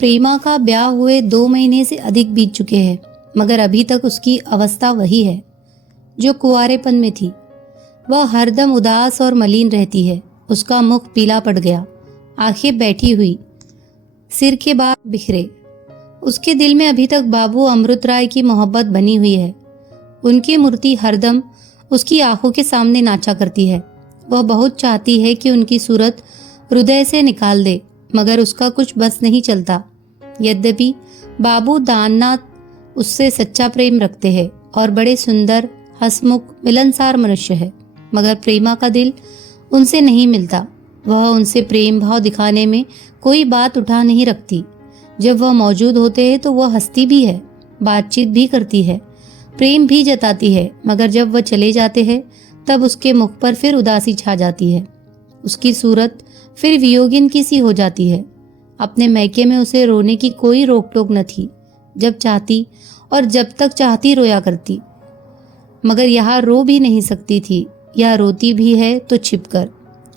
प्रेमा का ब्याह हुए 2 महीने से अधिक बीत चुके हैं, मगर अभी तक उसकी अवस्था वही है जो कुंवारेपन में थी। वह हरदम उदास और मलिन रहती है। उसका मुख पीला पड़ गया, आंखें बैठी हुई, सिर के बाल बिखरे। उसके दिल में अभी तक बाबू अमृत राय की मोहब्बत बनी हुई है। उनकी मूर्ति हरदम उसकी आंखों के सामने नाचा करती है। वह बहुत चाहती है कि उनकी सूरत हृदय से निकाल दे, मगर उसका कुछ बस नहीं चलता। यद्यपि बाबू दाननाथ उससे सच्चा प्रेम रखते हैं और बड़े सुंदर, हंसमुख, मिलनसार मनुष्य है, मगर प्रेमा का दिल उनसे नहीं मिलता। वह उनसे प्रेम भाव दिखाने में कोई बात उठा नहीं रखती। जब वह मौजूद होते हैं तो वह हंसती भी है, बातचीत भी करती है, प्रेम भी जताती है, मगर जब वह चले जाते हैं तब उसके मुख पर फिर उदासी छा जाती है। उसकी सूरत फिर वियोगिन की सी हो जाती है। अपने मैके में उसे रोने की कोई रोक टोक न थी। जब चाहती और जब तक चाहती रोया करती, मगर यहाँ रो भी नहीं सकती थी, या रोती भी है तो छिपकर।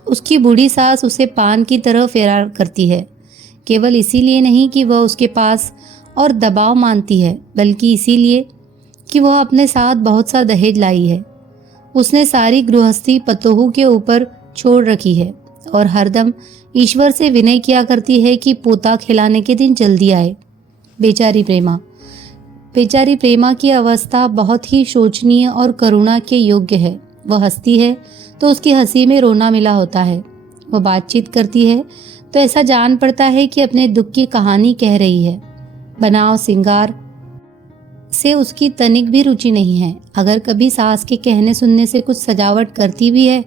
उसकी बूढ़ी सास उसे पान की तरह फेरा करती है, केवल इसीलिए नहीं कि वह उसके पास और दबाव मानती है, बल्कि इसीलिए कि वह अपने साथ बहुत सा दहेज लाई है। उसने सारी गृहस्थी पतोहू के ऊपर छोड़ रखी है और हरदम ईश्वर से विनय किया करती है कि पोता खिलाने के दिन जल्दी आए। बेचारी प्रेमा की अवस्था बहुत ही शोचनीय और करुणा के योग्य है। वह हंसती है तो उसकी हंसी में रोना मिला होता है। वह बातचीत करती है तो ऐसा जान पड़ता है कि अपने दुख की कहानी कह रही है। बनाव सिंगार से उसकी तनिक भी रुचि नहीं है। अगर कभी सास के कहने सुनने से कुछ सजावट करती भी है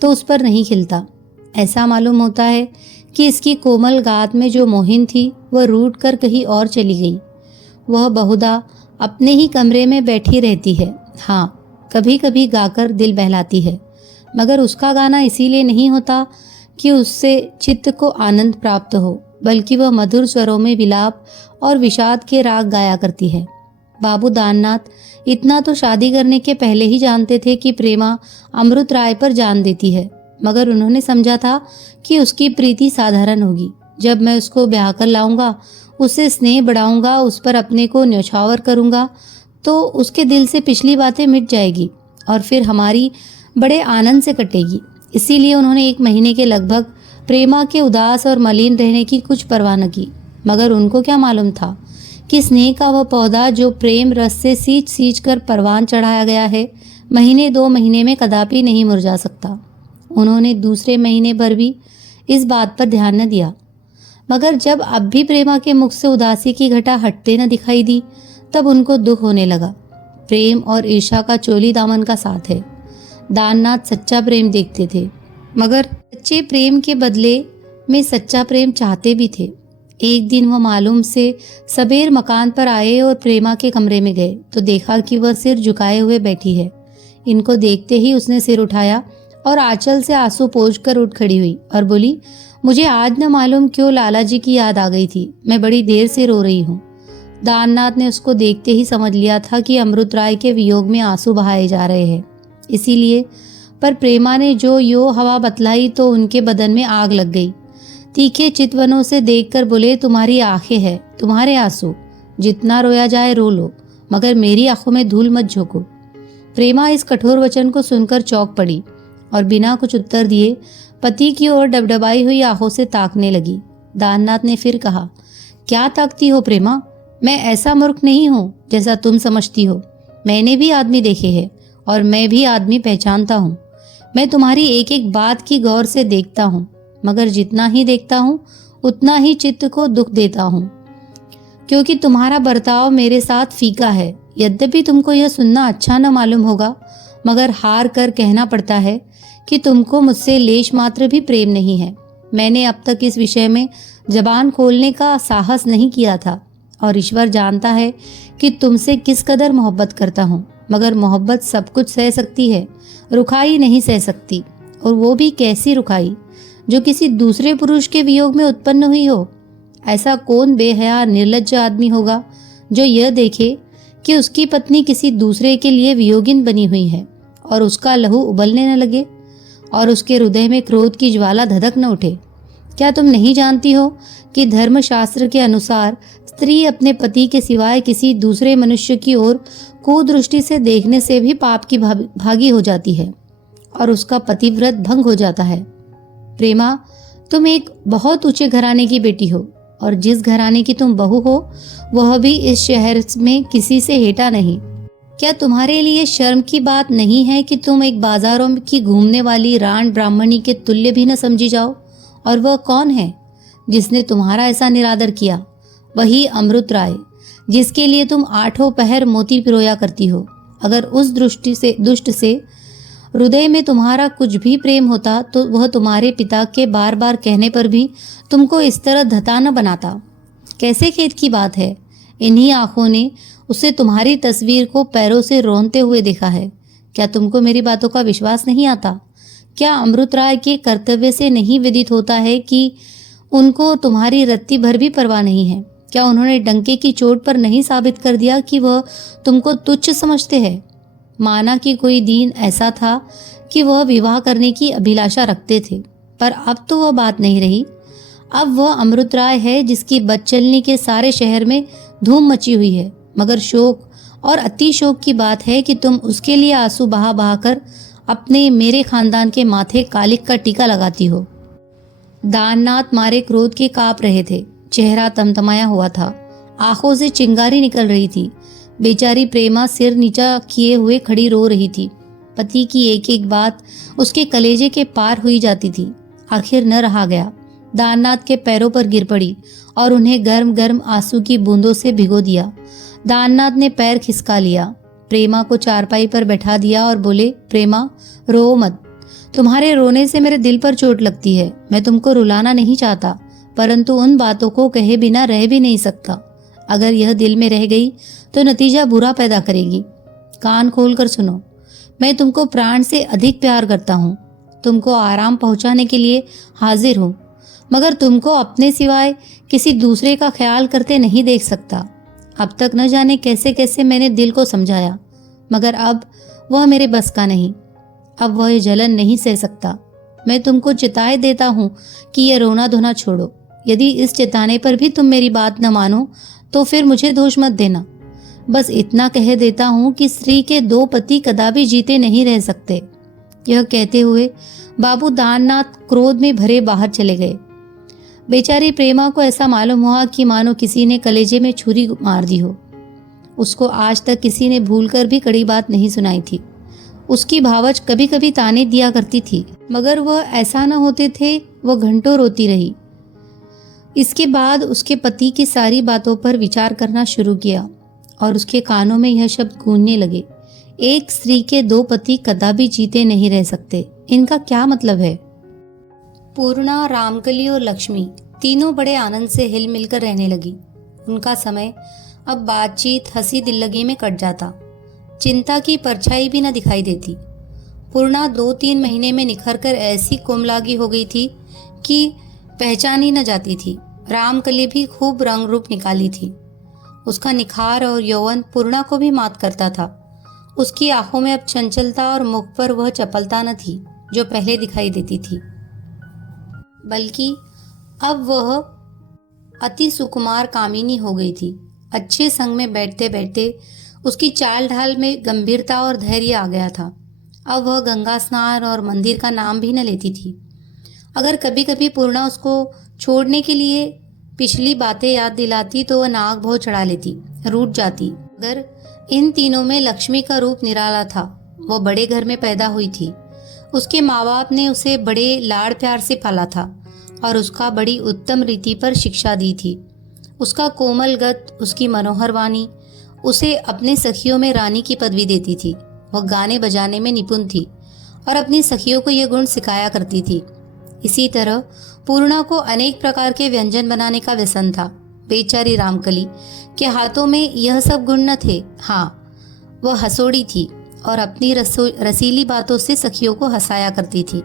तो उस पर नहीं खिलता। ऐसा मालूम होता है कि इसकी कोमल गात में जो मोहिन थी वह रूठ कर कहीं और चली गई। वह बहुधा अपने ही कमरे में बैठी रहती है। हाँ, कभी कभी गाकर दिल बहलाती है, मगर उसका गाना इसीलिए नहीं होता कि उससे चित्त को आनंद प्राप्त हो, बल्कि वह मधुर स्वरों में विलाप और विषाद के राग गाया करती है। बाबू दाननाथ इतना तो शादी करने के पहले ही जानते थे कि प्रेमा अमृत राय पर जान देती है, मगर उन्होंने समझा था कि उसकी प्रीति साधारण होगी। जब मैं उसको ब्याह कर लाऊंगा, उससे स्नेह बढ़ाऊंगा, उस पर अपने को न्यौछावर करूंगा, तो उसके दिल से पिछली बातें मिट जाएगी और फिर हमारी बड़े आनंद से कटेगी। इसीलिए उन्होंने 1 महीने के लगभग प्रेमा के उदास और मलिन रहने की कुछ परवाह न की। मगर उनको क्या मालूम था कि स्नेह का वह पौधा जो प्रेम रस से सींच सींच कर परवान चढ़ाया गया है, महीने 2 महीने में कदापि नहीं मुरझा सकता। उन्होंने दूसरे महीने भर भी इस बात पर ध्यान न दिया, मगर जब अब भी प्रेमा के मुख से उदासी की घटा हटते न दिखाई दी, तब उनको दुख होने लगा। प्रेम और ईर्ष्या का चोली दामन का साथ है। दाननाथ सच्चा प्रेम देखते थे, मगर सच्चे प्रेम के बदले में सच्चा प्रेम चाहते भी थे। एक दिन वह मालूम से सबेर मकान पर आए और प्रेमा के कमरे में गए तो देखा कि वह सिर झुकाए हुए बैठी है। इनको देखते ही उसने सिर उठाया और आंचल से आंसू पोंछकर उठ खड़ी हुई और बोली, मुझे आज न मालूम क्यों लाला जी की याद आ गई थी। मैं बड़ी देर से रो रही हूँ। दाननाथ ने उसको देखते ही समझ लिया था कि अमृत राय के वियोग में आंसू बहाए जा रहे हैं, इसीलिए। पर प्रेमा ने जो यो हवा बतलाई तो उनके बदन में आग लग गई। तीखे चितवनों से देखकर बोले, तुम्हारी आंखें हैं, तुम्हारे आंसू, जितना रोया जाए रो लो, मगर मेरी आंखों में धूल मत झोंको। प्रेमा इस कठोर वचन को सुनकर चौंक पड़ी और बिना कुछ उत्तर दिए पति की ओर डबडबाई हुई आंखों से ताकने लगी। दाननाथ ने फिर कहा, क्या ताकती हो प्रेमा? मैं ऐसा मूर्ख नहीं हूँ जैसा तुम समझती हो। मैंने भी आदमी देखे हैं और मैं भी आदमी पहचानता हूँ। मैं तुम्हारी एक एक बात की गौर से देखता हूँ, मगर जितना ही देखता हूँ उतना ही चित्त को दुख देता हूँ, क्योंकि तुम्हारा बर्ताव मेरे साथ फीका है। यद्यपि तुमको यह सुनना अच्छा न मालूम होगा, मगर हार कर कहना पड़ता है कि तुमको मुझसे लेश मात्र भी प्रेम नहीं है। मैंने अब तक इस विषय में जबान खोलने का साहस नहीं किया था और ईश्वर जानता है कि तुमसे किस कदर मोहब्बत करता हूँ, मगर मोहब्बत सब कुछ सह सकती है, रुखाई नहीं सह सकती। और वो भी कैसी रुखाई जो किसी दूसरे पुरुष के वियोग में उत्पन्न हुई हो। ऐसा कौन बेहया निर्लज्ज आदमी होगा जो यह देखे कि उसकी पत्नी किसी दूसरे के लिए वियोगिन बनी हुई है और उसका लहू उबलने न लगे और उसके हृदय में क्रोध की ज्वाला धधक न उठे। क्या तुम नहीं जानती हो कि धर्मशास्त्र के अनुसार स्त्री अपने पति के सिवाय किसी दूसरे मनुष्य की ओर कुदृष्टि से देखने से भी पाप की भागी हो जाती है और उसका पतिव्रत भंग हो जाता है। प्रेमा, तुम एक बहुत ऊंचे घराने की बेटी हो और जिस घराने की तुम बहू हो वह भी इस शहर में किसी से हेटा नहीं। क्या तुम्हारे लिए शर्म की बात नहीं है कि तुम एक बाजारों की घूमने वाली राण ब्राह्मणी के तुल्य भी न समझी जाओ? और वह कौन है जिसने तुम्हारा ऐसा निरादर किया? वही अमृत राय, जिसके लिए तुम आठों पहर मोती पिरोया करती हो। अगर उस दुष्ट से हृदय में तुम्हारा कुछ भी प्रेम होता तो वह तुम्हारे पिता के बार बार कहने पर भी तुमको इस तरह धता न बनाता। कैसे खेद की बात है, इन्हीं आंखों ने उसे तुम्हारी तस्वीर को पैरों से रोनते हुए देखा है। क्या तुमको मेरी बातों का विश्वास नहीं आता? क्या अमृत राय के कर्तव्य से नहीं विदित होता है कि उनको तुम्हारी रत्ती भर भी परवाह नहीं है? क्या उन्होंने डंके की चोट पर नहीं साबित कर दिया कि वह तुमको तुच्छ समझते हैं? माना कि कोई दिन ऐसा था कि वह विवाह करने की अभिलाषा रखते थे, पर अब तो वह बात नहीं रही। अब वह अमृत राय है जिसकी बदचलनी के सारे शहर में धूम मची हुई है। मगर शोक और अति शोक की बात है कि तुम उसके लिए आंसू बहा बहा कर अपने मेरे खानदान के माथे कालिक का टीका लगाती हो। दाननाथ मारे क्रोध के कांप रहे थे, चेहरा तमतमाया हुआ था, आंखों से चिंगारी निकल रही थी। बेचारी प्रेमा सिर नीचा किए हुए खड़ी रो रही थी। पति की एक एक बात उसके कलेजे के पार हुई जाती थी। आखिर न रहा गया, दाननाथ के पैरों पर गिर पड़ी और उन्हें गर्म गर्म आंसू की बूंदों से भिगो दिया। दाननाथ ने पैर खिसका लिया, प्रेमा को चारपाई पर बैठा दिया और बोले, प्रेमा रो मत, तुम्हारे रोने से मेरे दिल पर चोट लगती है। मैं तुमको रुलाना नहीं चाहता, परंतु उन बातों को कहे बिना रह भी नहीं सकता। अगर यह दिल में रह गई तो नतीजा बुरा पैदा करेगी। कान खोलकर सुनो, मैं तुमको प्राण से अधिक प्यार करता हूँ, तुमको आराम पहुँचाने के लिए हाजिर हूँ, मगर तुमको अपने सिवाय किसी दूसरे का ख्याल करते नहीं देख सकता। अब तक न जाने कैसे कैसे मैंने दिल को समझाया, मगर अब वह मेरे बस का नहीं। अब वह जलन नहीं सह सकता। मैं तुमको चिताए देता हूँ कि यह रोना धोना छोड़ो। यदि इस चिताने पर भी तुम मेरी बात न मानो तो फिर मुझे दोष मत देना। बस इतना कह देता हूँ कि स्त्री के दो पति कदापि जीते नहीं रह सकते। यह कहते हुए बाबू दाननाथ क्रोध में भरे बाहर चले गए। बेचारी प्रेमा को ऐसा मालूम हुआ कि मानो किसी ने कलेजे में छुरी मार दी हो। उसको आज तक किसी ने भूलकर भी कड़ी बात नहीं सुनाई थी। उसकी भावच कभी कभी ताने दिया करती थी, मगर वह ऐसा न होते थे। वह घंटों रोती रही। इसके बाद उसके पति की सारी बातों पर विचार करना शुरू किया और उसके कानों में यह शब्द गूंजने लगे, एक स्त्री के दो पति कदापि जीते नहीं रह सकते। इनका क्या मतलब है? पूर्णा, रामकली और लक्ष्मी तीनों बड़े आनंद से हिल मिलकर रहने लगी। उनका समय अब बातचीत हंसी दिल्लगी में कट जाता। चिंता की परछाई भी न दिखाई देती। पूर्णा 2-3 महीने में निखर कर ऐसी कोमलागी हो गई थी कि पहचानी न जाती थी। रामकली भी खूब रंग रूप निकाली थी। उसका निखार और यौवन पूर्णा को भी मात करता था। उसकी आंखों में अब चंचलता और मुख पर वह चपलता न थी जो पहले दिखाई देती थी, बल्कि अब वह अति सुकुमार कामिनी हो गई थी। अच्छे संग में बैठते बैठते उसकी चाल ढाल में गंभीरता और धैर्य आ गया था। अब वह गंगा स्नान और मंदिर का नाम भी न लेती थी। अगर कभी कभी पूर्णा उसको छोड़ने के लिए पिछली बातें याद दिलाती तो वह नाक भौं चढ़ा लेती, रूठ जाती। अगर इन तीनों में लक्ष्मी का रूप निराला था। वो बड़े घर में पैदा हुई थी। उसके माँ बाप ने उसे बड़े लाड़ प्यार से पाला था और उसका बड़ी उत्तम रीति पर शिक्षा दी थी। उसका कोमल गत, उसकी मनोहर वाणी उसे अपने सखियों में रानी की पदवी देती थी। वह गाने बजाने में निपुण थी और अपनी सखियों को यह गुण सिखाया करती थी। इसी तरह पूर्णा को अनेक प्रकार के व्यंजन बनाने का व्यसन था। बेचारी रामकली के हाथों में यह सब गुण न थे। हाँ, वह हंसोड़ी थी और अपनी रसीली बातों से सखियों को हंसाया करती थी।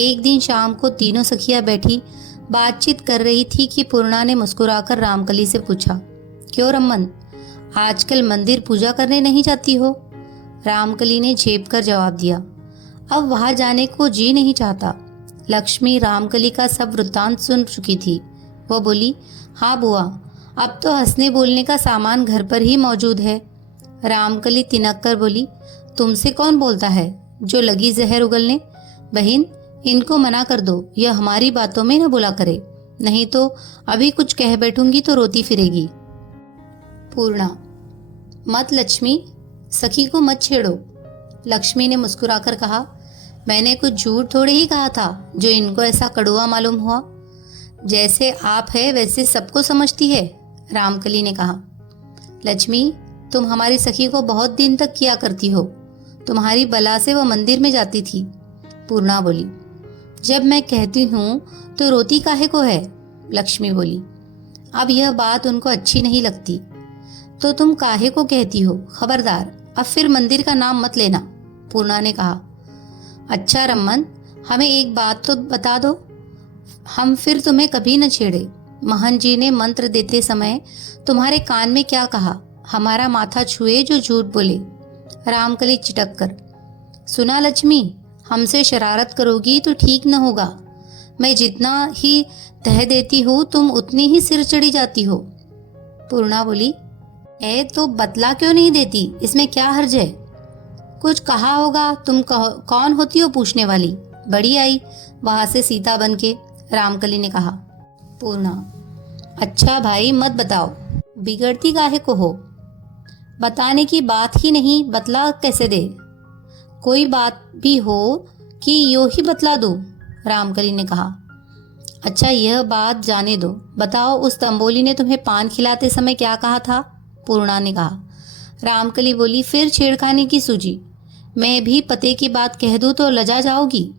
एक दिन शाम को तीनों सखियां बैठी बातचीत कर रही थी कि पूर्णा ने मुस्कुराकर रामकली से पूछा, क्यों रमन, आजकल मंदिर पूजा करने नहीं जाती हो? रामकली ने झेप कर जवाब दिया, अब वहां जाने को जी नहीं चाहता। लक्ष्मी रामकली का सब वृत्तांत सुन चुकी थी। वह बोली, हाँ बुआ, अब तो हंसने बोलने का सामान घर पर ही मौजूद है। रामकली तिनक कर बोली, तुमसे कौन बोलता है जो लगी जहर उगलने? बहन, इनको मना कर दो, यह हमारी बातों में न बोला करे, नहीं तो अभी कुछ कह बैठूंगी तो रोती फिरेगी। पूर्णा, मत लक्ष्मी, सखी को मत छेड़ो। लक्ष्मी ने मुस्कुराकर कहा, मैंने कुछ झूठ थोड़े ही कहा था जो इनको ऐसा कड़वा मालूम हुआ। जैसे आप है वैसे सबको समझती है, रामकली ने कहा। लक्ष्मी, तुम हमारी सखी को बहुत दिन तक किया करती हो, तुम्हारी बला से वह मंदिर में जाती थी। पूर्णा बोली, जब मैं कहती हूँ तो रोती काहे को है? लक्ष्मी बोली, अब यह बात उनको अच्छी नहीं लगती तो तुम काहे को कहती हो? खबरदार, अब फिर मंदिर का नाम मत लेना। पूर्णा ने कहा। अच्छा रमन, हमें एक बात तो बता दो, हम फिर तुम्हें कभी न छेड़े। महन जी ने मंत्र देते समय तुम्हारे कान में क्या कहा? हमारा माथा छुए जो झूठ बोले। रामकली चिटक कर, सुना लक्ष्मी, हमसे शरारत करोगी तो ठीक न होगा। मैं जितना ही तह देती हूँ तुम उतनी ही सिर चढ़ी जाती हो। पूर्णा बोली, तो बतला क्यों नहीं देती? इसमें क्या हर्ज है? कुछ कहा होगा, तुम कौन होती हो पूछने वाली? बड़ी आई वहां से सीता बन के, रामकली ने कहा। पूर्णा, अच्छा भाई मत बताओ, बिगड़ती काहे को हो? बताने की बात ही नहीं, बतला कैसे दे? कोई बात भी हो कि यो ही बतला दो, रामकली ने कहा। अच्छा यह बात जाने दो, बताओ उस तंबोली ने तुम्हें पान खिलाते समय क्या कहा था? पूर्णा ने कहा। रामकली बोली, फिर छेड़खानी की सूझी, मैं भी पते की बात कह दूं तो लजा जाओगी।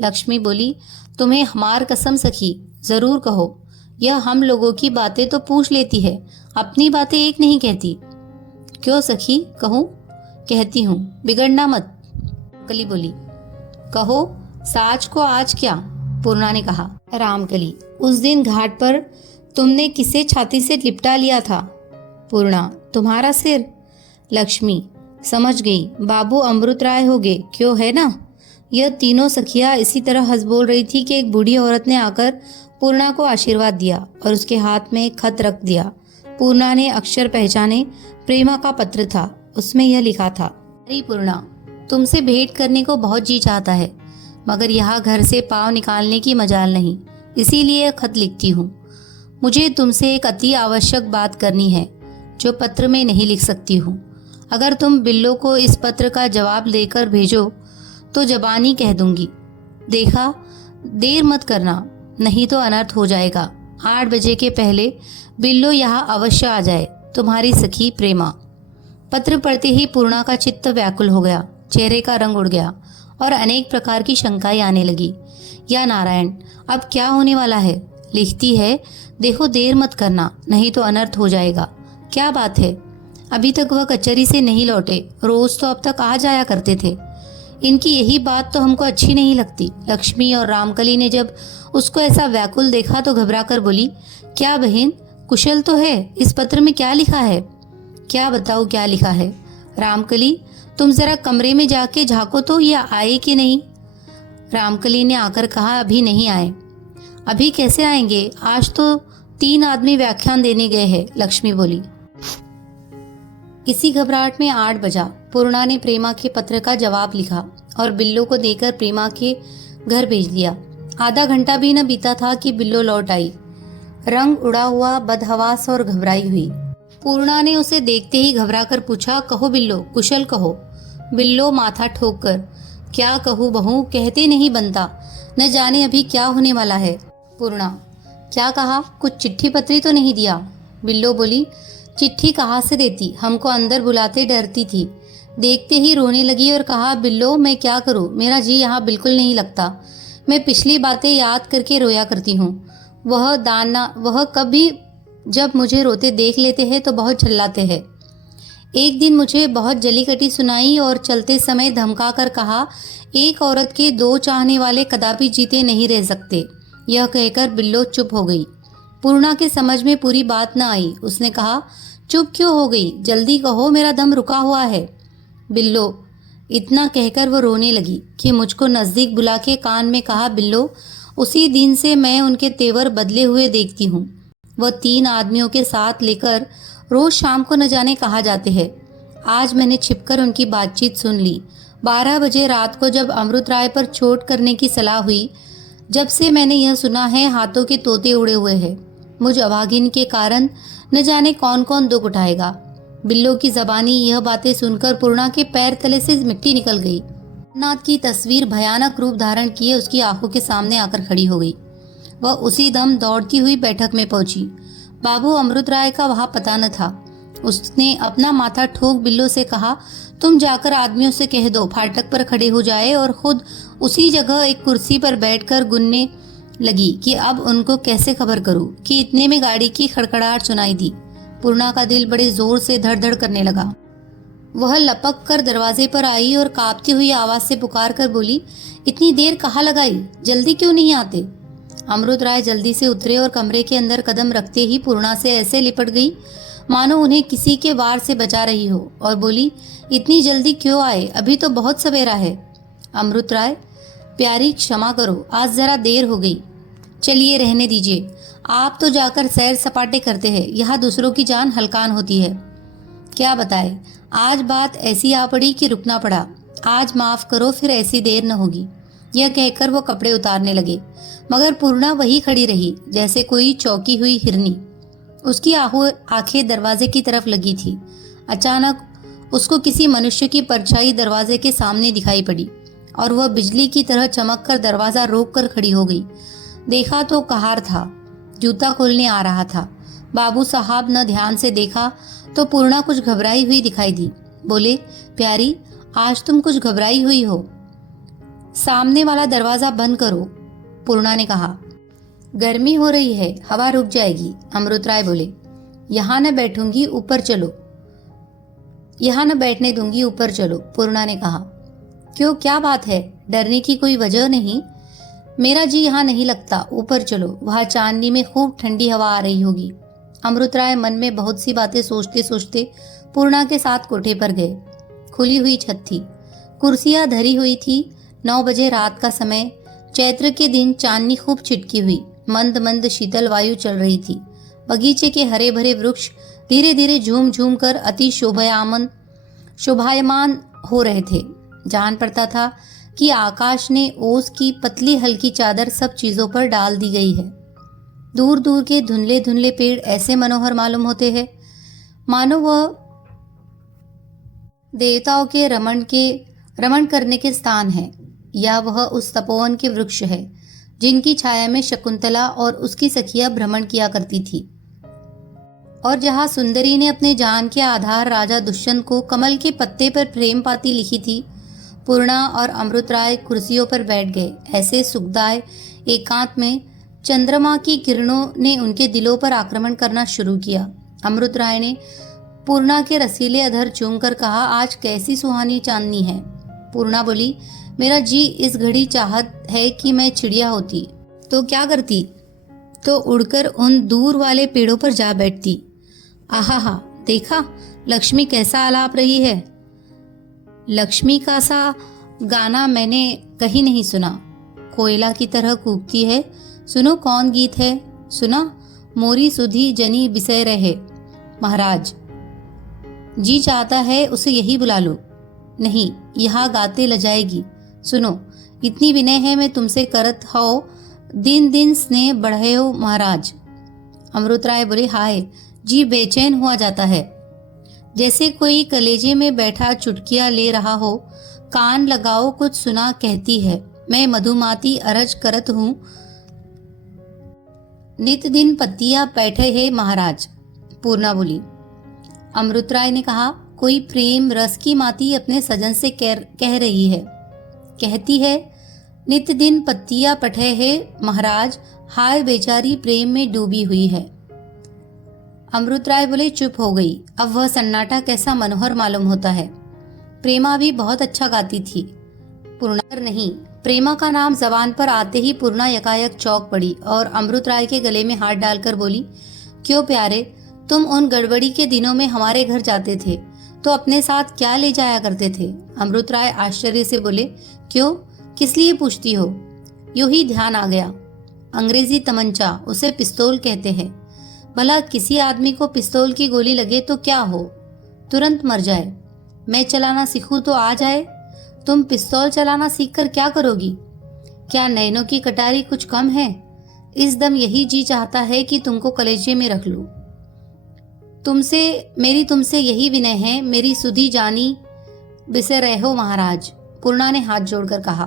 लक्ष्मी बोली, तुम्हें हमार कसम सखी, जरूर कहो, यह हम लोगों की बातें तो पूछ लेती है, अपनी बातें एक नहीं कहती। क्यों सखी, कहूं? कहती हूं, बिगड़ना मत। कली बोली, कहो, साच को आज क्या? पूर्णा ने कहा। रामकली, उस दिन घाट पर तुमने किसे छाती से लिपटा लिया था? पूर्णा, तुम्हारा सिर। लक्ष्मी, समझ गई, बाबू अमृत राय होगे, क्यों है ना? यह तीनों सखियां इसी तरह हंस बोल रही थी कि एक बूढ़ी औरत ने आकर पूर्णा को आशीर्वाद दिया और उसके हाथ में एक खत रख दिया। पूर्णा ने अक्षर पहचाने, प्रेमा का पत्र था, उसमें यह लिखा था, अरे पूर्णा, तुमसे भेंट करने को बहुत जी चाहता है, मगर यहाँ घर से पाँव निकालने की मजाल नहीं, इसीलिए खत लिखती हूँ। मुझे तुमसे एक अति आवश्यक बात करनी है जो पत्र में नहीं लिख सकती हूँ। अगर तुम बिल्लो को इस पत्र का जवाब देकर भेजो तो जबानी कह दूंगी। देखा, देर मत करना, नहीं तो अनर्थ हो जाएगा। 8 बजे के पहले बिल्लो यहाँ अवश्य आ जाए। तुम्हारी सखी प्रेमा। पत्र पढ़ते ही पूर्णा का चित्त व्याकुल हो गया, चेहरे का रंग उड़ गया और अनेक प्रकार की शंकाएं आने लगी। या नारायण, अब क्या होने वाला है? लिखती है, देखो देर मत करना, नहीं तो अनर्थ हो जाएगा। क्या बात है? अभी तक वह कचहरी से नहीं लौटे, रोज तो अब तक आ जाया करते थे। इनकी यही बात तो हमको अच्छी नहीं लगती। लक्ष्मी और रामकली ने जब उसको ऐसा व्याकुल देखा तो घबरा कर बोली, क्या बहन, कुशल तो है? इस पत्र में क्या लिखा है? क्या बताऊँ क्या लिखा है? रामकली, तुम जरा कमरे में जाके झाँको तो, ये आए कि नहीं? रामकली ने आकर कहा, अभी नहीं आए। अभी कैसे आएंगे? आज तो 3 आदमी व्याख्यान देने गए हैं, लक्ष्मी बोली। इसी घबराहट में 8 बजा। पूर्णा ने प्रेमा के पत्र का जवाब लिखा और बिल्लो को देकर प्रेमा के घर भेज दिया। आधा घंटा भी न बीता था कि बिल्लो लौट आई, रंग उड़ा हुआ, बदहवास और घबराई हुई। पूर्णा ने उसे देखते ही घबरा कर पूछा, कहो बिल्लो, कुशल कहो। बिल्लो माथा ठोक कर, क्या कहूँ बहू, कहते नहीं बनता, न जाने अभी क्या होने वाला है। पूर्णा, क्या कहा? कुछ चिट्ठी पत्री तो नहीं दिया? बिल्लो बोली, चिट्ठी कहाँ से देती, हमको अंदर बुलाते डरती थी। देखते ही रोने लगी और कहा, बिल्लो मैं क्या करूँ, मेरा जी यहाँ बिल्कुल नहीं लगता। मैं पिछली बातें याद करके रोया करती हूँ। वह कभी जब मुझे रोते देख लेते हैं तो बहुत चिल्लाते हैं। एक दिन मुझे बहुत जलीकटी सुनाई और चलते समय धमका कर कहा, एक औरत के 2 चाहने वाले कदापि जीते नहीं रह सकते। यह कहकर बिल्लो चुप हो गई। पूर्णा के समझ में पूरी बात न आई। उसने कहा, चुप क्यों हो गई, जल्दी कहो, मेरा दम रुका हुआ है। बिल्लो, इतना कहकर वो रोने लगी कि मुझको नजदीक बुला के कान में कहा, बिल्लो, उसी दिन से मैं उनके तेवर बदले हुए देखती हूँ। वह 3 आदमियों के साथ लेकर रोज शाम को न जाने कहाँ जाते हैं। आज मैंने छिपकर उनकी बातचीत सुन ली। 12 बजे रात को जब अमृत राय पर चोट करने की सलाह हुई, जब से मैंने यह सुना है हाथों के तोते उड़े हुए हैं। मुझ अभागिन के कारण न जाने कौन कौन दुख उठाएगा। बिल्लो की जबानी यह बातें सुनकर पूर्णा के पैर तले से मिट्टी निकल गई। नाथ की तस्वीर भयानक रूप धारण किए उसकी आंखों के सामने आकर खड़ी हो गई। वह उसी दम दौड़ती हुई बैठक में पहुंची। बाबू अमृत राय का वहां पता न था। उसने अपना माथा ठोक बिल्लो से कहा, तुम जाकर आदमियों से कह दो फाटक पर खड़े हो जाए, और खुद उसी जगह एक कुर्सी पर बैठकर गुनने लगी कि अब उनको कैसे खबर करूं कि इतने में गाड़ी की खड़खड़ाहट सुनाई दी। पूर्णा का दिल बड़े जोर से धड़ धड़ करने लगा। वह लपक कर दरवाजे पर आई और कांपती हुई आवाज से पुकार कर बोली, इतनी देर कहाँ लगाई, जल्दी क्यों नहीं आते? अमृत राय जल्दी से उतरे और कमरे के अंदर कदम रखते ही पूर्णा से ऐसे लिपट गई मानो उन्हें किसी के वार से बचा रही हो, और बोली, इतनी जल्दी क्यों आए, अभी तो बहुत सवेरा है। अमृत राय, प्यारी क्षमा करो, आज जरा देर हो गई। चलिए रहने दीजिए, आप तो जाकर सैर सपाटे करते हैं, यहाँ दूसरों की जान हलकान होती है। क्या बताए, आज बात ऐसी आ पड़ी कि रुकना पड़ा। आज माफ करो, फिर ऐसी देर न होगी। यह कहकर वो कपड़े उतारने लगे, मगर पूर्णा वही खड़ी रही जैसे कोई चौकी हुई हिरनी। उसकी आंखें दरवाजे की तरफ लगी थी। अचानक उसको किसी मनुष्य की परछाई दरवाजे के सामने दिखाई पड़ी और वह बिजली की तरह चमककर दरवाजा रोक कर खड़ी हो गई। देखा तो कहार था, जूता खोलने आ रहा था। बाबू साहब न ध्यान से देखा तो पूर्णा कुछ घबराई हुई दिखाई दी। बोले, प्यारी, आज तुम कुछ घबराई हुई हो, सामने वाला दरवाजा बंद करो। पूर्णा ने कहा, गर्मी हो रही है, हवा रुक जाएगी। अमृत राय बोले, यहाँ न बैठूंगी, ऊपर चलो। यहाँ न बैठने दूंगी, ऊपर चलो। पूर्णा ने कहा, क्यों, क्या बात है? डरने की कोई वजह नहीं। मेरा जी यहाँ नहीं लगता, ऊपर चलो, वहां चांदनी में खूब ठंडी हवा आ रही होगी। अमृत राय मन में बहुत सी बातें सोचते सोचते पूर्णा के साथ कोठे पर गए। खुली हुई छत थी, कुर्सियां धरी हुई थी। 9 बजे रात का समय, चैत्र के दिन चांदनी खूब छिटकी हुई, मंद मंद शीतल वायु चल रही थी। बगीचे के हरे भरे वृक्ष धीरे धीरे झूम झूम कर अति शोभायमान हो रहे थे। जान पड़ता था कि आकाश ने ओस की पतली हल्की चादर सब चीजों पर डाल दी गई है। दूर दूर के धुंधले धुंधले पेड़ ऐसे मनोहर मालूम होते हैं मानो वह देवताओं के रमण करने के स्थान है, या वह उस तपोवन के वृक्ष है जिनकी छाया में शकुंतला और उसकी सखिया भ्रमण किया करती थी, और जहाँ सुंदरी ने अपने जान के आधार राजा दुष्यंत को कमल के पत्ते पर प्रेम पाती लिखी थी। पूर्णा और अमृत राय कुर्सियों पर बैठ गए। ऐसे सुखदाय एकांत में चंद्रमा की किरणों ने उनके दिलों पर आक्रमण करना शुरू किया। अमृत राय ने पूर्णा के रसीले अधर चूमकर कहा, आज कैसी सुहानी चांदनी है। पूर्णा बोली, मेरा जी इस घड़ी चाहत है कि मैं चिड़िया होती तो क्या करती, तो उड़कर उन दूर वाले पेड़ों पर जा बैठती। आहा, देखा लक्ष्मी कैसा आलाप रही है। लक्ष्मी का सा गाना मैंने कहीं नहीं सुना, कोयला की तरह कूकती है। सुनो कौन गीत है, सुना, मोरी सुधी जनी बिसय रहे। महाराज जी चाहता है उसे यही बुला लो। नहीं, यहाँ गाते लजाएगी। सुनो, इतनी विनय है मैं तुमसे करत हो, दिन दिन स्नेह बढ़े हो महाराज। अमृत राय बोले, हाय जी बेचैन हुआ जाता है, जैसे कोई कलेजे में बैठा चुटकियां ले रहा हो। कान लगाओ, कुछ सुना कहती है। मैं मधुमाती अरज करत हूँ, नित दिन पत्तियां बैठे है महाराज। पूर्णा बोली। अमृत राय ने कहा, कोई प्रेम रस की माती अपने सजन से कह रही है, कहती है नित दिन पत्तियां पठे है महाराज, हाय बेचारी प्रेम में डूबी हुई है। अमृत राय बोले, चुप हो गई। अब वह सन्नाटा कैसा मनोहर मालूम होता है। प्रेमा भी बहुत अच्छा गाती थी, पूर्णा नहीं। प्रेमा का नाम जबान पर आते ही पूर्णा यकायक चौंक पड़ी और अमृत राय के गले में हाथ डालकर बोली, क्यों प्यारे, तुम उन गड़बड़ी के दिनों में हमारे घर जाते थे, तो अपने साथ क्या ले जाया करते थे? अमृत राय आश्चर्य से बोले। क्यों, किस लिए पूछती हो? यूं ही ध्यान आ गया। अंग्रेजी तमंचा, उसे पिस्तौल कहते हैं। भला किसी आदमी को पिस्तौल की गोली लगे तो क्या हो? तुरंत मर जाए। मैं चलाना सीखूं तो आ जाए। तुम पिस्तौल चलाना सीखकर क्या करोगी? क्या नैनों की कटारी कुछ कम है? इस दम यही जी चाहता है कि तुमको कलेजे में रख लूं। तुमसे यही विनय है, मेरी सुधी जानी बिसे रहो महाराज, पूर्णा ने हाथ जोड़कर कहा।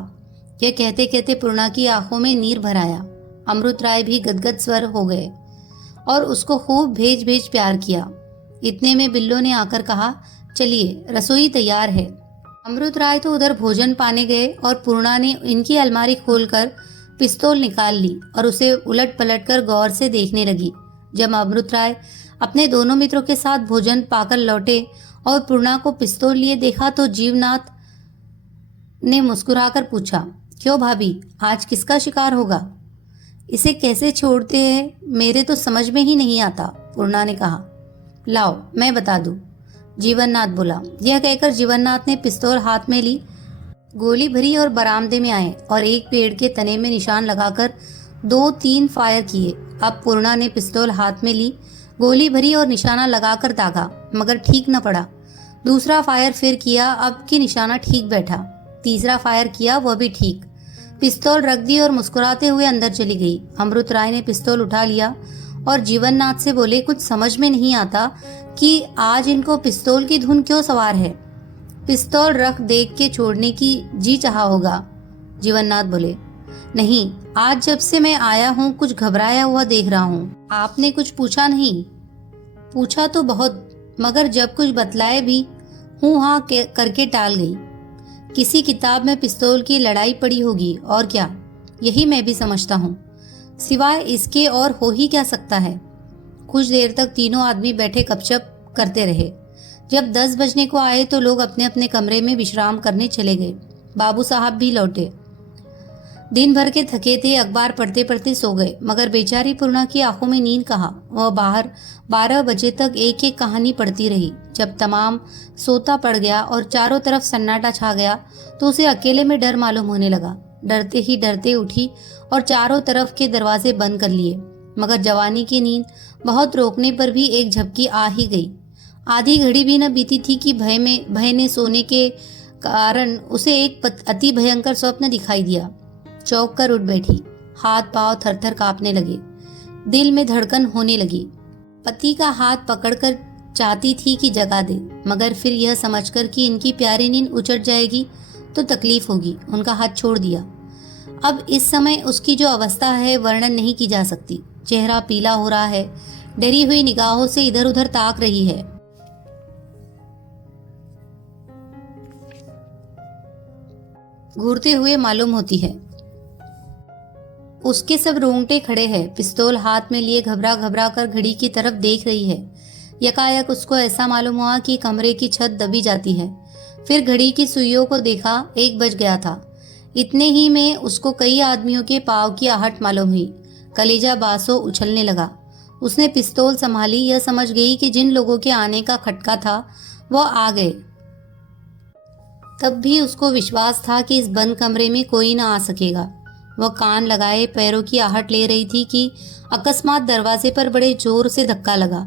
यह कहते कहते पूर्णा की आंखों में नीर भर आया। अमृत राय भी गदगद स्वर हो गए और उसको खूब भेज भेज प्यार किया। इतने में बिल्लो ने आकर कहा, चलिए रसोई तैयार है। अमृत राय तो उधर भोजन पाने गए और पूर्णा ने इनकी अलमारी खोलकर पिस्तौल निकाल ली और उसे उलट पलट कर गौर से देखने लगी। जब अमृत राय अपने दोनों मित्रों के साथ भोजन पाकर लौटे और पूर्णा को पिस्तौल लिए देखा तो जीवनाथ ने मुस्कुराकर पूछा, क्यों भाभी, आज किसका शिकार होगा? इसे कैसे छोड़ते हैं, मेरे तो समझ में ही नहीं आता, पूर्णा ने कहा। लाओ मैं बता दूं, जीवननाथ बोला। यह कहकर जीवननाथ ने पिस्तौल हाथ में ली, गोली भरी और बरामदे में आए और एक पेड़ के तने में निशान लगाकर 2-3 फायर किए। अब पूर्णा ने पिस्तौल हाथ में ली, गोली भरी और निशाना लगाकर दागा, मगर ठीक न पड़ा। दूसरा फायर फिर किया, अब की निशाना ठीक बैठा। तीसरा फायर किया, वह भी ठीक। पिस्तौल रख दी और मुस्कुराते हुए अंदर चली गई। अमृत राय ने पिस्तौल उठा लिया और जीवननाथ से बोले, कुछ समझ में नहीं आता कि आज इनको पिस्तौल की धुन क्यों सवार है। पिस्तौल रख देख के छोड़ने की जी चाहा होगा। जीवननाथ बोले, नहीं, आज जब से मैं आया हूँ कुछ घबराया हुआ देख रहा हूँ। आपने कुछ पूछा नहीं? पूछा तो बहुत, मगर जब कुछ बतलाए भी हूँ हाँ करके टाल गई। किसी किताब में पिस्तौल की लड़ाई पड़ी होगी, और क्या, यही मैं भी समझता हूँ। सिवाय इसके और हो ही क्या सकता है। कुछ देर तक तीनों आदमी बैठे गपशप करते रहे। जब 10 बजने को आए तो लोग अपने अपने कमरे में विश्राम करने चले गए। बाबू साहब भी लौटे। दिन भर के थके थे, अखबार पढ़ते पढ़ते सो गए, मगर बेचारी पूर्णा की आंखों में नींद कहाँ। वह बाहर 12 बजे तक एक एक कहानी पढ़ती रही। जब तमाम सोता पड़ गया और चारों तरफ सन्नाटा छा गया तो उसे अकेले में डर मालूम होने लगा। डरते ही डरते उठी और चारों तरफ के दरवाजे बंद कर लिए, मगर जवानी की नींद बहुत रोकने पर भी एक झपकी आ ही गई। आधी घड़ी भी न बीती थी कि भय ने सोने के कारण उसे एक अति भयंकर स्वप्न दिखाई दिया। चौंक कर उठ बैठी, हाथ पांव थरथर कांपने लगे, दिल में धड़कन होने लगी। पति का हाथ पकड़कर चाहती थी कि जगा दे, मगर फिर यह समझकर कि इनकी प्यारी नींद उचट जाएगी तो तकलीफ होगी, उनका हाथ छोड़ दिया। अब इस समय उसकी जो अवस्था है वर्णन नहीं की जा सकती। चेहरा पीला हो रहा है, डरी हुई निगाहों से इधर उधर ताक रही है। घूरते हुए मालूम होती है। उसके सब रोंगटे खड़े हैं। पिस्तौल हाथ में लिए घबरा घबरा कर घड़ी की तरफ देख रही है। यकायक उसको ऐसा मालूम हुआ कि कमरे की छत दबी जाती है। फिर घड़ी की सुइयों को देखा, 1 बज गया था। इतने ही में उसको कई आदमियों के पाँव की आहट मालूम हुई। कलेजा बासो उछलने लगा। उसने पिस्तौल संभाली, यह समझ गई कि जिन लोगों के आने का खटका था वह आ गए। तब भी उसको विश्वास था कि इस बंद कमरे में कोई न आ सकेगा। वह कान लगाए पैरों की आहट ले रही थी कि अकस्मात दरवाजे पर बड़े जोर से धक्का लगा,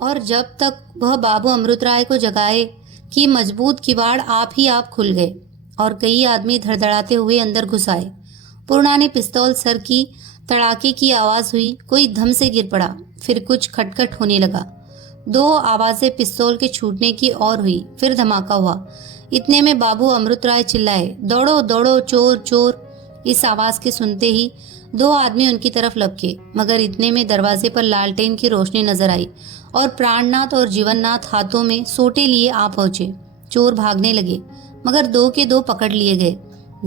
और जब तक वह बाबू अमृत राय को जगाए कि मजबूत किवाड़ आप ही आप खुल गए और कई आदमी धड़धड़ाते हुए अंदर घुस आए। पूर्णा ने पिस्तौल सर की तड़ाके की आवाज हुई, कोई धम से गिर पड़ा। फिर कुछ खटखट होने लगा। 2 आवाजें पिस्तौल के छूटने की और हुई। फिर धमाका हुआ। इतने में बाबू अमृत राय चिल्लाए, दौड़ो दौड़ो, चोर चोर। इस आवाज के सुनते ही 2 आदमी उनकी तरफ लपके, मगर इतने में दरवाजे पर लालटेन की रोशनी नजर आई और प्राणनाथ और जीवननाथ हाथों में सोटे लिए आ पहुंचे। चोर भागने लगे, मगर 2 के 2 पकड़ लिए गए।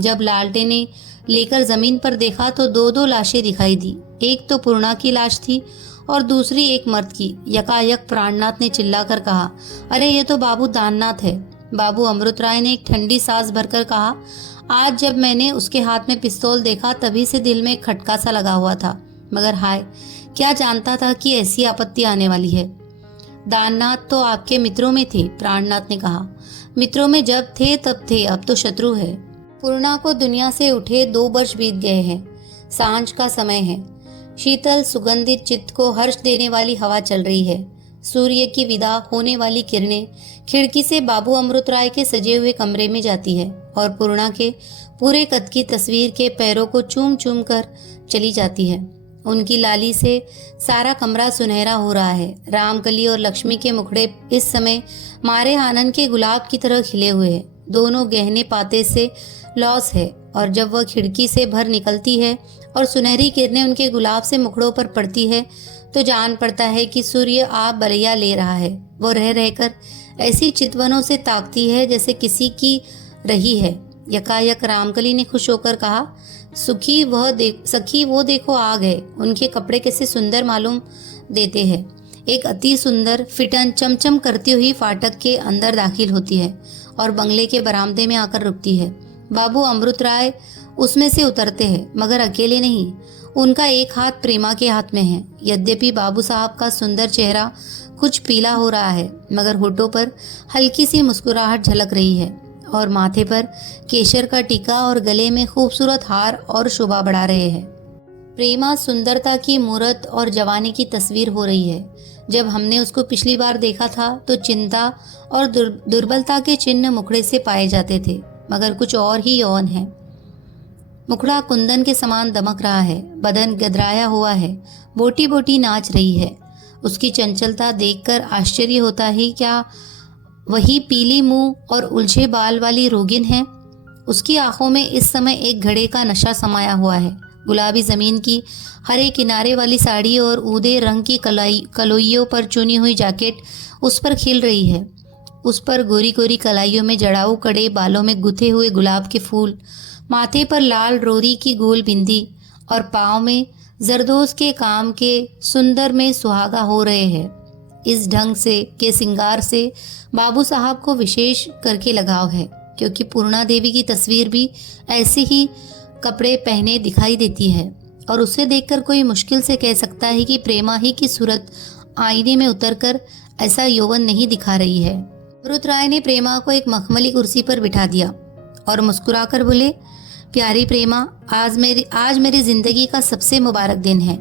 जब लालटेने लेकर जमीन पर देखा तो 2-2 लाशें दिखाई दी। एक तो पूर्णा की लाश थी और दूसरी एक मर्द की। यकायक प्राणनाथ ने चिल्लाकर कहा, अरे ये तो बाबू दाननाथ है। बाबू अमृत राय ने एक ठंडी सांस भरकर कहा, आज जब मैंने उसके हाथ में पिस्तौल देखा तभी से दिल में एक खटका सा लगा हुआ था, मगर हाय, क्या जानता था कि ऐसी आपत्ति आने वाली है। दाननाथ तो आपके मित्रों में थे, प्राणनाथ ने कहा। मित्रों में जब थे तब थे, अब तो शत्रु है। पूर्णा को दुनिया से उठे 2 वर्ष बीत गए हैं। सांझ का समय है। शीतल सुगंधित चित्त को हर्ष देने वाली हवा चल रही है। सूर्य की विदा होने वाली किरणें खिड़की से बाबू अमृत राय के सजे हुए कमरे में जाती है और पूर्णा के पूरे कद की तस्वीर के पैरों को चूम चूम कर चली जाती है। उनकी लाली से सारा कमरा सुनहरा हो रहा है। रामकली और लक्ष्मी के मुखड़े इस समय मारे आनंद के गुलाब की तरह खिले हुए हैं। दोनों गहने पाते से लॉस है और जब वह खिड़की से भर निकलती है और सुनहरी किरणें उनके गुलाब से मुखड़ों पर पड़ती है तो जान पड़ता है कि सूर्य आप बलैया ले रहा है। वो रह रहकर ऐसी चितवनों से ताकती है जैसे किसी की रही है। यकायक रामकली ने खुश होकर कहा, सखी वो देखो आ गए। उनके कपड़े कैसे सुंदर मालूम देते हैं। एक अति सुंदर फिटन चमचम करती हुई फाटक के अंदर दाखिल होती है और बंगले के बरामदे में आकर रुकती है। बाबू अमृत राय उसमें से उतरते हैं, मगर अकेले नहीं। उनका एक हाथ प्रेमा के हाथ में है। यद्यपि बाबू साहब का सुंदर चेहरा कुछ पीला हो रहा है, मगर होठों पर हल्की सी मुस्कुराहट झलक रही है और माथे पर केशर का टीका और गले में खूबसूरत हार और शोभा बढ़ा रहे हैं। प्रेमा सुंदरता की मूरत और जवानी की तस्वीर हो रही है। जब हमने उसको पिछली बार देखा था तो चिंता और दुर्बलता के चिन्ह मुखड़े से पाए जाते थे, मगर कुछ और ही यौन है। मुखड़ा कुंदन के समान दमक रहा है, बदन गदराया हुआ है, बोटी बोटी नाच रही है। उसकी चंचलता देखकर आश्चर्य होता है, क्या वही पीली मुंह और उलझे बाल वाली रोगिन है? उसकी आंखों में इस समय एक घड़े का नशा समाया हुआ है। गुलाबी जमीन की हरे किनारे वाली साड़ी और ऊदे रंग की कलोइयों पर चुनी हुई जैकेट उस पर खिल रही है। उस पर गोरी गोरी कलाइयों में जड़ाऊ कड़े, बालों में गुथे हुए गुलाब के फूल, माथे पर लाल रोरी की गोल बिंदी और पाँव में जरदोज के काम के सुंदर में सुहागा हो रहे हैं। इस ढंग से के सिंगार से बाबू साहब को विशेष करके लगाव है, क्योंकि पूर्णा देवी की तस्वीर भी ऐसे ही कपड़े पहने दिखाई देती है और उसे देखकर कोई मुश्किल से कह सकता है कि प्रेमा ही की सूरत आईने में उतरकर ऐसा यौवन नहीं दिखा रही है। अमृत राय ने प्रेमा को एक मखमली कुर्सी पर बिठा दिया और मुस्कुराकर बोले, प्यारी प्रेमा, आज मेरी जिंदगी का सबसे मुबारक दिन है।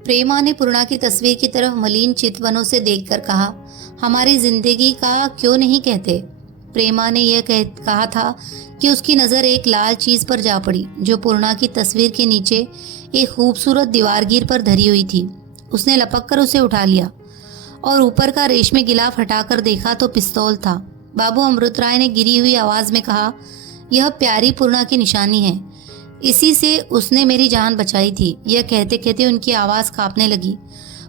प्रेमा ने पूर्णा की तस्वीर की तरफ मलिन चितवनों से देखकर कहा, हमारी जिंदगी का क्यों नहीं कहते? प्रेमा ने यह कहा था कि उसकी नज़र एक लाल चीज पर जा पड़ी जो पूर्णा की तस्वीर के नीचे एक खूबसूरत दीवारगीर पर धरी हुई थी। उसने लपक कर उसे उठा लिया और ऊपर का रेशमी गिलाफ हटाकर देखा तो पिस्तौल था। बाबू अमृत राय ने गिरी हुई आवाज में कहा, यह प्यारी पूर्णा की निशानी है, इसी से उसने मेरी जान बचाई थी। यह कहते कहते उनकी आवाज कांपने लगी।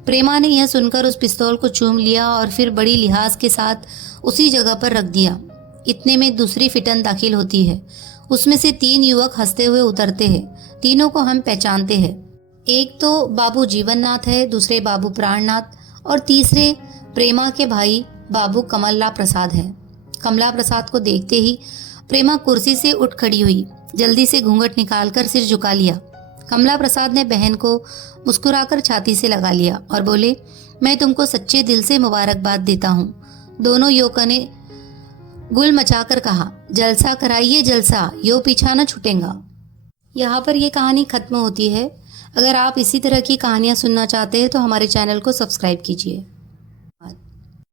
प्रेमा ने यह सुनकर उस पिस्तौल को चूम लिया और फिर बड़ी लिहाज के साथ उसी जगह पर रख दिया। इतने में दूसरी फिटन दाखिल होती है। उसमें से 3 युवक हंसते हुए उतरते हैं। तीनों को हम पहचानते हैं। एक तो बाबू जीवननाथ है, दूसरे बाबू प्राणनाथ और तीसरे प्रेमा के भाई बाबू कमला प्रसाद है। कमला प्रसाद को देखते ही प्रेमा कुर्सी से उठ खड़ी हुई, जल्दी से घूंघट निकालकर सिर झुका लिया। कमला प्रसाद ने बहन को मुस्कुराकर छाती से लगा लिया और बोले, मैं तुमको सच्चे दिल से मुबारकबाद देता हूँ। दोनों युवकों ने गुल मचाकर कहा, जलसा कराइए जलसा, यो पीछा न छूटेगा। यहाँ पर ये कहानी खत्म होती है। अगर आप इसी तरह की कहानियाँ सुनना चाहते हैं तो हमारे चैनल को सब्सक्राइब कीजिए।